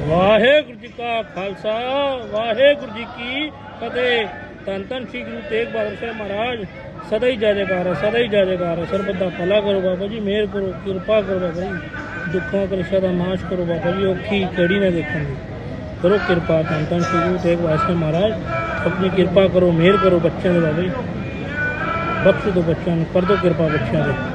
ਵਾਹਿਗੁਰੂ ਜੀ ਕਾ ਖਾਲਸਾ, ਵਾਹਿਗੁਰੂ ਜੀ ਕੀ ਫਤਿਹ। ਧੰਨ ਧੰਨ ਸ੍ਰੀ ਗੁਰੂ ਤੇਗ ਬਹਾਦਰ ਸਾਹਿਬ ਮਹਾਰਾਜ, ਸਦਾ ਹੀ ਜੈ ਜੈਕਾਰ ਹੈ ਸਦਾ ਹੀ ਜੈ ਜੈਕਾਰ ਹੈ ਸਰਬਤ ਦਾ ਭਲਾ ਕਰੋ ਬਾਬਾ ਜੀ, ਮਿਹਰ ਕਰੋ, ਕਿਰਪਾ ਕਰੋ ਬਾਬਾ ਜੀ। ਦੁੱਖਾਂ, ਕਲੇਸ਼ਾਂ ਦਾ ਨਾਸ਼ ਕਰੋ ਬਾਬਾ ਜੀ, ਔਖੀ ਕਿਹੜੀ ਨਾ ਦੇਖਣ ਦੀ। ਕਰੋ ਕਿਰਪਾ, ਧੰਨ ਧੰਨ ਸ੍ਰੀ ਗੁਰੂ ਤੇਗ ਬਹਾਦਰ ਸਾਹਿਬ ਮਹਾਰਾਜ। ਆਪਣੀ ਕਿਰਪਾ ਕਰੋ, ਮਿਹਰ ਕਰੋ ਬੱਚਿਆਂ ਦੇ ਬਾਬਾ ਜੀ। ਬਖਸ਼ ਦਿਓ ਬੱਚਿਆਂ ਨੂੰ, ਕਰ ਦਿਓ ਕਿਰਪਾ ਬੱਚਿਆਂ ਦੇ।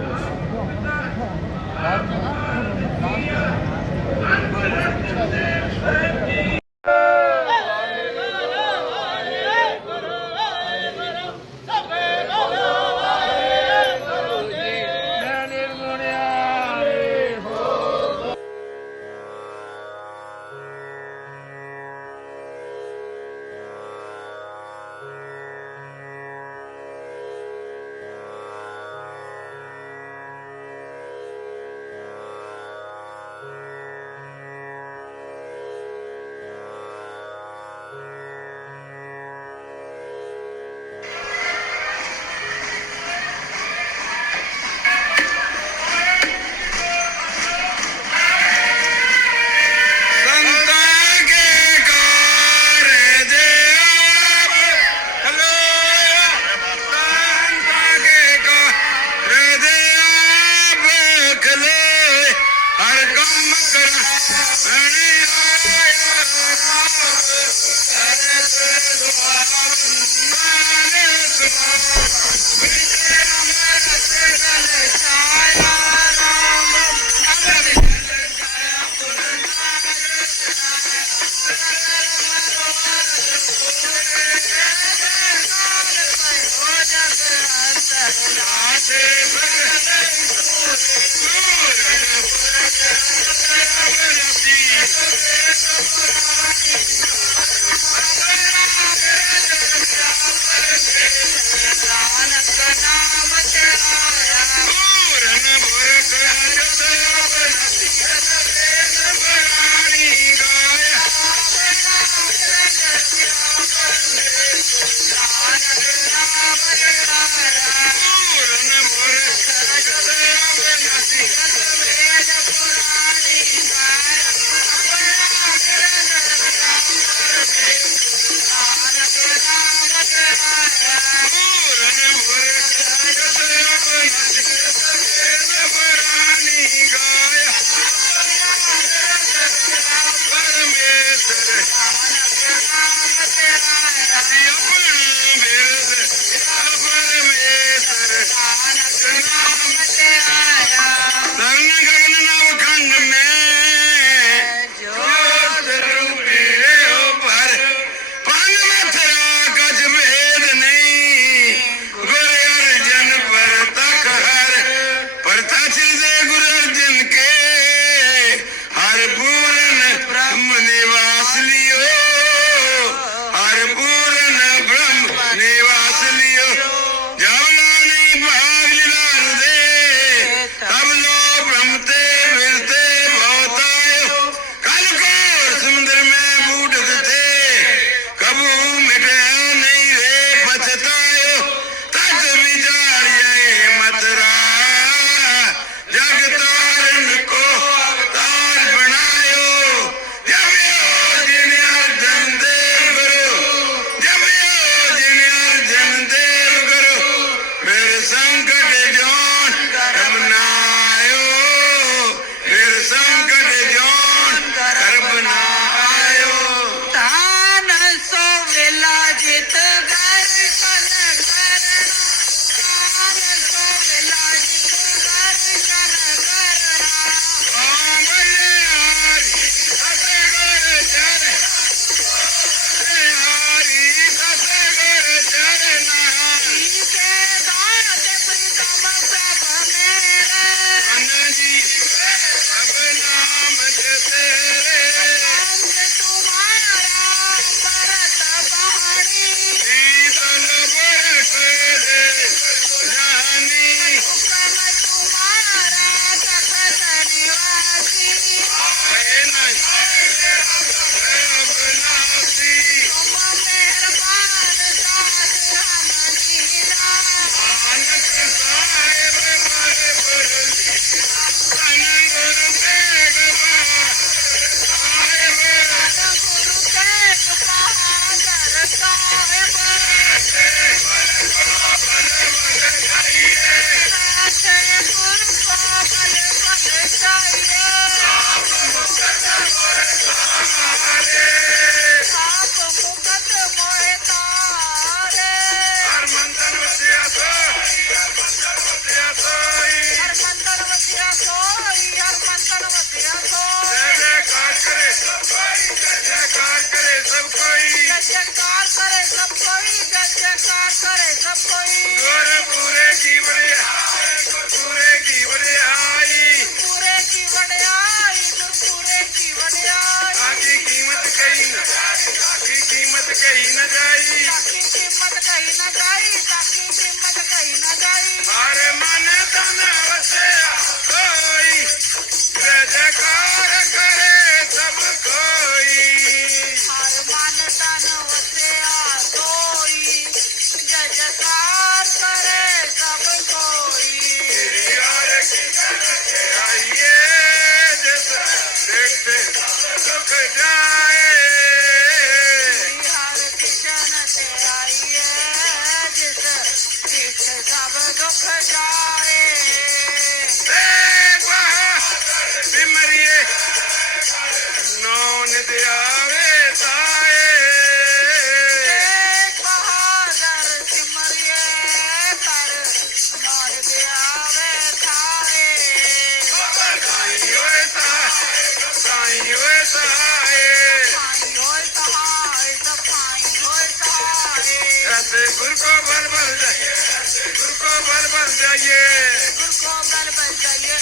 Cause now you're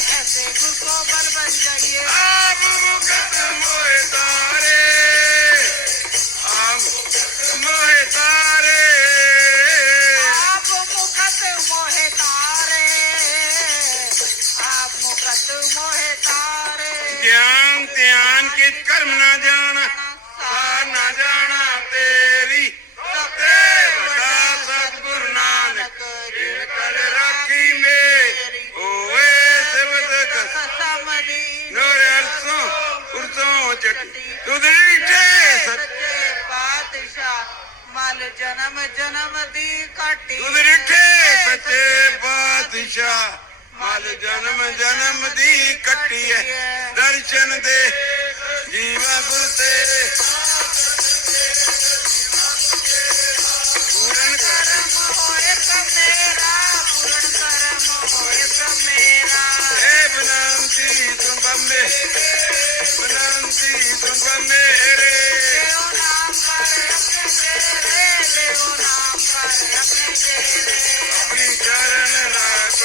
ਕਾਲ ਜਨਮ ਜਨਮ ਦੀ ਕਾਟੀ ਗੁਰਠੇ ਸੱਚੇ ਬਾਦਸ਼ਾਹ ਮਲ ਜਨਮ ਜਨਮ ਦੀ ਕੱਟੀ ਹੈ ਦਰਸ਼ਨ ਦੇ ਜੀਵਾ ਗੁਰ ਤੇ ਪੂਰਨ ਕਰਮ ਹੋਏ ਕਮੇਰਾ ਪੂਰਨ ਕਰਮ ਹੋਏ ਕਮੇਰਾ ਏ ਬਨਾਮ ਸੀ ਤੁਮ ਬੰਮੇ ਬਨਾਮ ਸੀ ਤੁਮ ਬੰਮੇ ਰੇ। ਨਾਮ ਕਰ ਰੱਖੇ ਤੇਰੇ ਆਪਣੀ ਚਰਨ ਰਾਖ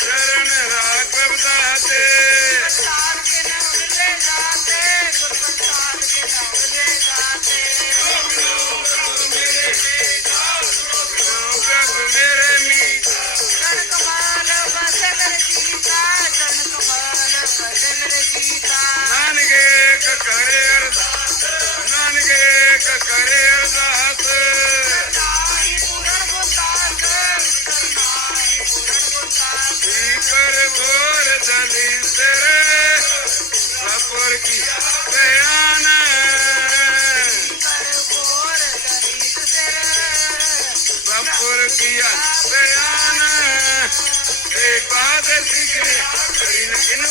ਚਰਨ ਰਾਖ ਕੀ ਕਰ ਬੋਰ ਦਲੀ ਤੇਰੇ ਸਪਰ ਕੀ ਬਿਆਨ ਕਰ ਬੋਰ ਦਰੀਤ ਤੇਰੇ ਸਪਰ ਕੀ ਬਿਆਨ ਤੇ ਬਾਦ ਸਿਕਰੇ ਕਰੀ ਨ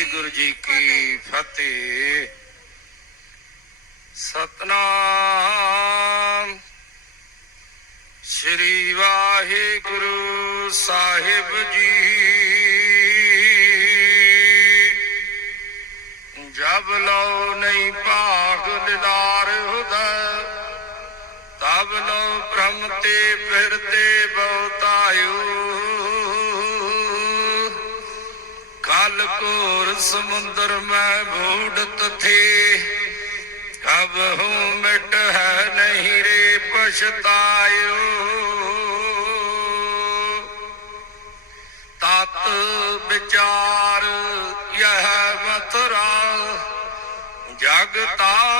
ਵਾਹਿਗੁਰੂ ਜੀ ਕੀ ਫਤਿਹ। ਸਤਨਾਮ। ਸ੍ਰੀ ਵਾਹਿਗੁਰੂ ਸਾਹਿਬ ਜੀ। ਜਬ ਲੋ ਨਹੀਂ ਭਾਗ ਨਿਦਾਰ ਹੁਦਾ ਤਬ ਲੋ ਬ੍ਰਹਮ ਤੇ ਫਿਰਤੇ ਬਹੁਤਾਇਓ। ਕਾਲ ਕੋਰ ਸਮੁੰਦਰ ਮੈਂ ਬੂੜਤ ਥੇ। ਕਬ ਹੂੰ ਮਿਟ ਹੈ ਨਹੀਂ ਰੇ ਪਛਤਾਇਓ। ਤਤ ਵਿਚਾਰ ਯਹ ਮਥੁਰਾ। ਜਗਤਾ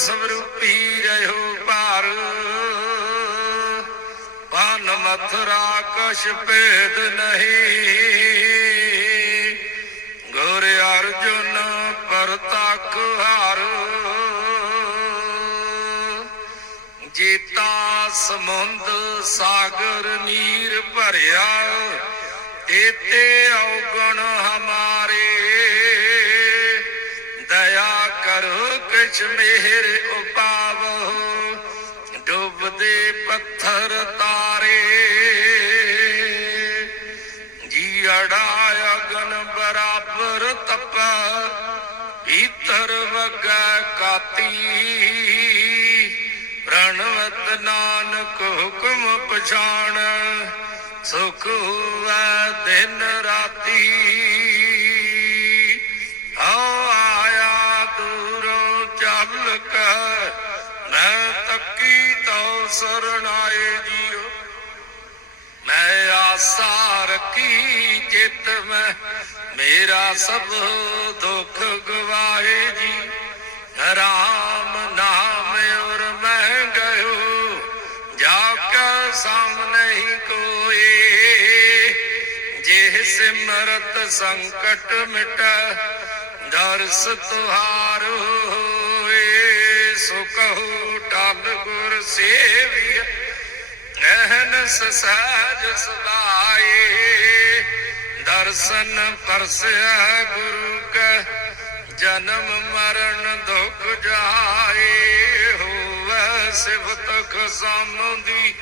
ਸਵਰੂਪੀ ਰਹਿਓ ਭਾਰ। ਪਾਨ ਮਥੁਰਾ ਕਛ ਭੇਦ ਨਹੀਂ। ਗੁਰ ਅਰਜੁਨ ਪਰਤਕ ਹਾਰ। ਜੀਤਾ ਸਮੁੰਦ ਸਾਗਰ ਨੀਰ ਭਰਿਆ। ਤੇਤੇ ਵਗੈ ਪ੍ਰਣਵਤ ਨਾਨਕ ਹੁਕਮ ਪਛਾਣ, ਸੁਖ ਹੋਵੈ ਦਿਨ ਰਾਤੀ। ਹਉ ਆਇਆ ਦੂਰੋਂ ਚੱਲ ਕੇ ਮੈਂ ਤੱਕੀ ਤਉ ਸਰਣਾਏ ਜੀਓ। ਮੈਂ ਆਸਾ ਰੱਖੀ ਚਿਤ ਮੈਂ, ਮੇਰਾ ਸਭ ਦੁੱਖ ਗਵਾਏ ਜੀ ਰਾਮ ਨਾਮ ਔਰ ਮੈਂ ਗਇਓ, ਜਾ ਕੇ ਸਾਹਮਣੇ ਹੀ ਕੋਏ ਜੇ ਸਿਮਰਤ ਸੰਕਟ ਮਿਟ, ਦਰਸ ਤੁਹਾਰ ਹੋਏ। ਸੋ ਟਲ ਗੁਰ ਸੇਵੀਆ ਅਹਨਸ ਸਹਿਜ ਸੁਭਾਏ ਦਰਸ਼ਨ ਪਰਸਿਆ ਗੁਰੂ ਕੈ, ਜਨਮ ਮਰਨ ਦੁਖ ਜਾਏ ਹੋਵੇ ਸਿਫਤ ਖਸਮਦੀ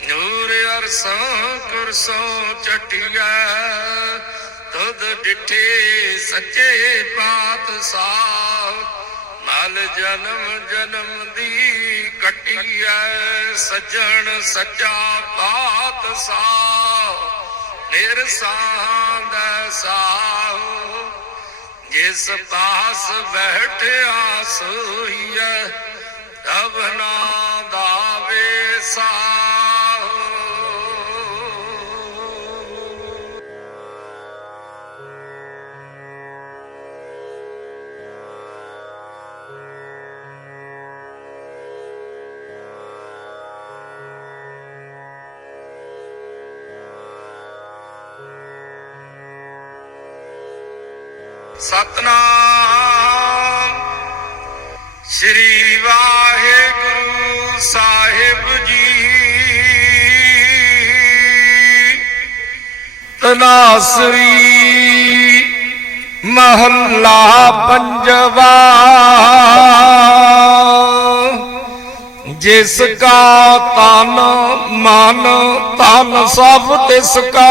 ਨੂਰ ਅਰਸੋਂ ਕੁਰਸੋਂ ਚਟਿਆ ਤੁਧ ਡਿਠੇ ਸੱਚੇ ਪਾਤਸ਼ਾਹ। ਮਲ ਜਨਮ ਜਨਮ ਦੀ ਕਟਿਐ। ਸੱਜਣ ਸੱਚਾ ਪਾਤਸ਼ਾਹ। ਨਿਰਸਾਂ ਦਾ ਸਾਹ। ਜਿਸ ਪਾਸ ਬੈਠਿਆ ਸੋਈਐ ਤਬ ਨਾ ਦਾਵੇ ਸਾਹੁ ਸਤਨਾਮ। ਸ੍ਰੀ ਵਾਹਿਗੁਰੂ ਸਾਹਿਬ ਜੀ। ਤਨਾਸਰੀ ਮਹੱਲਾ ਪੰਜਵਾ। ਜਿਸ ਕਾ ਤਨ ਮਨ ਤਨ ਸਭ ਤਿਸ ਕਾ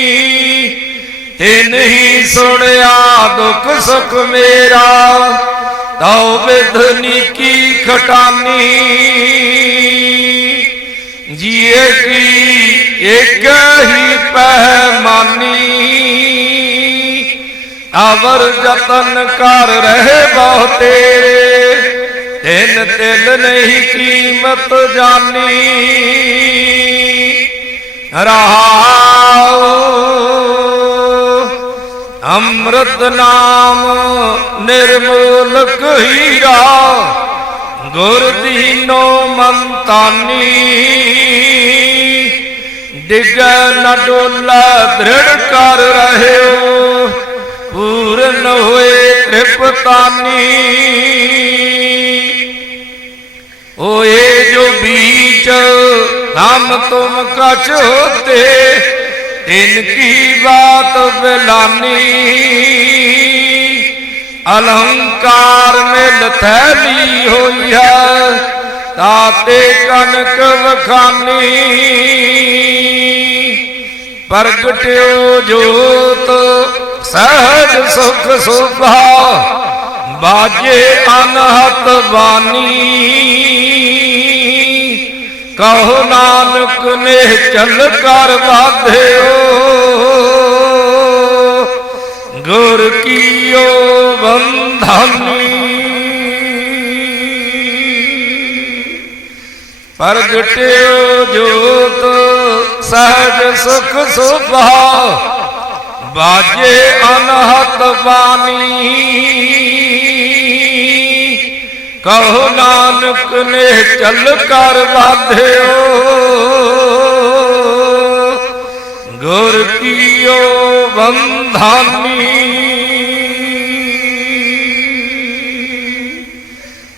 ਤਿਨ ਹੀ ਸੁਣਿਆ ਦੁੱਖ ਸੁਖ ਮੇਰਾ ਤਉ ਵਿਧਨੀ ਕੀ ਖਟਾਨੀ। ਜੀਏ ਕੀ ਇੱਕ ਹੀ ਪਹਿਮਾਨੀ ਅਵਰ ਜਤਨ ਕਰ ਰਹੇ ਬਹੁ ਤੇਰੇ। ਤਿੰਨ ਤਿਲ ਨਹੀਂ ਕੀਮਤ ਜਾਨੀ। ਰਹਾਉ ਅੰਮ੍ਰਿਤ ਨਾਮ ਨਿਰਮੂਲਕ ਹੀਰਾ, ਗੁਰ ਦੀਨੋ ਮੰਤਾਨੀ। ਡਿਗੈ ਨਾ ਡੋਲਾ ਦ੍ਰਿੜ ਕਰ ਰਹਿਓ, ਪੂਰਨ ਹੋਏ ਤ੍ਰਿਪਤਾਨੀ। ਓਏ ਜੋ ਬੀਜ ਨਾਮ ਤੁਮ ਕਛ ਹੋਤੇ ਇਨਕੀ ਬਾਤ ਬਿਲਾਨੀ ਅਲੰਕਾਰ ਮੇਂ ਲਥੈਲੀ ਹੋਈ ਹੈ ਤਾਤੇ ਕਨਕ ਵਖਾਨੀ ਪ੍ਰਗਟਿਓ ਜੋਤ ਸਹਜ ਸੁਖ ਸੁਭਾ ਬਾਜੇ ਅਨਹਤ ਬਾਣੀ ਕਹੋ ਨਾਨਕ ਨੇ ਚੱਲ ਕਰ ਵਾਧਿਓ। ਗੁਰ ਕੀਓ ਬੰਧਾਨੀ। ਪ੍ਰਗਟਿਓ ਜੋਤ ਸਹਜ ਸੁਖ ਸੁਭਾ। ਬਾਜੇ ਅਨਹਤ ਬਾਣੀ ਕਹੋ ਨਾਨਕ ਨੇ ਚੱਲ ਕਰ ਵਾਧਿਓ। ਗੁਰ ਕੀਓ ਬੰਧਾਨੀ।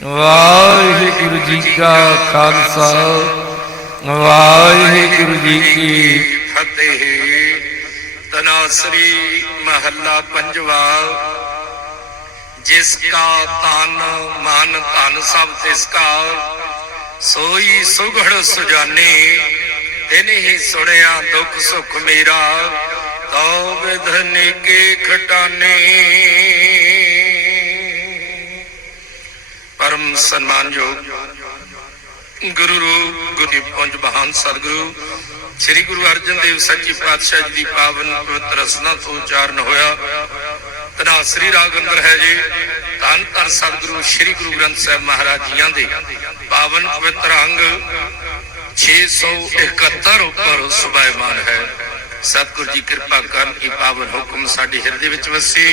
ਵਾਹਿਗੁਰੂ ਜੀ ਕਾ ਖਾਲਸਾ, ਵਾਹਿਗੁਰੂ ਜੀ ਕੀ ਫਤਿਹ। ਤਨਾਸਰੀ ਮਹੱਲਾ ਪੰਜਵਾ ਜਿਸ ਕਾ ਤਨ, ਮਨ, ਧਨ ਸਭ ਤਿਸ ਕਾ। ਸੋਈ ਸੁਗੜ ਸੁਜਾਨੀ, ਤਿਨ ਹੀ ਸੁਣਿਆ ਦੁੱਖ ਸੁਖ ਮੇਰਾ। ਤਉ ਵਿਧਨ ਕੇ ਖਟਾਨੇ। ਪਰਮ ਸਨਮਾਨਯੋਗ ਗੁਰੂ ਰੂਪ, ਗੁਰੂ ਦੀ ਪੰਜ ਮਹਾਨ ਸਤਿਗੁਰੂ, ਸ੍ਰੀ ਗੁਰੂ ਅਰਜਨ ਦੇਵ ਸੱਚੇ ਪਾਤਸ਼ਾਹ ਜੀ ਦੀ ਪਾਵਨ ਪਵਿੱਤਰ ਰਸਨਾ ਤੋਂ ਉਚਾਰਨ ਹੋਇਆ। ਤਨਾਸਰੀ ਰਾਗ ਅੰਦਰ ਹੈ ਜੀ। ਧੰਨ ਧੰਨ ਸਤਿਗੁਰੂ ਸ੍ਰੀ ਗੁਰੂ ਗ੍ਰੰਥ ਸਾਹਿਬ ਮਹਾਰਾਜ ਜੀਆਂ ਦੇ। ਪਾਵਨ ਪਵਿੱਤਰ ਅੰਗ 671 ਉੱਪਰ ਸੁਭਾਇਮਾਨ ਹੈ। ਸਤਿਗੁਰੂ ਜੀ ਕਿਰਪਾ ਕਰਨ ਇਹ ਪਾਵਨ ਹੁਕਮ ਸਾਡੇ ਹਿਰਦੇ ਵਿੱਚ ਵਸੇ।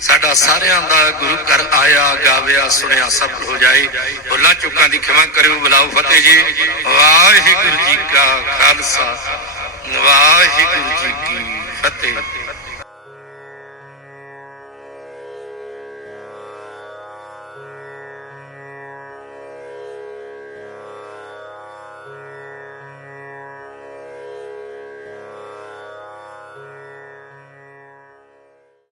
ਸਾਡਾ ਸਾਰਿਆਂ ਦਾ ਗੁਰੂ ਘਰ ਆਇਆ, ਗਾਵਿਆ, ਸੁਣਿਆ ਸਫਲ ਹੋ ਜਾਏ। ਭੁੱਲਾਂ ਚੁੱਕਾਂ ਦੀ ਖਿਮਾ ਕਰਿਓ, ਬੁਲਾਓ ਫਤਿਹ ਜੀ। ਵਾਹਿਗੁਰੂ ਜੀ ਕਾ ਖਾਲਸਾ। ਵਾਹਿਗੁਰੂ ਜੀ ਕੀ ਫਤਿਹ।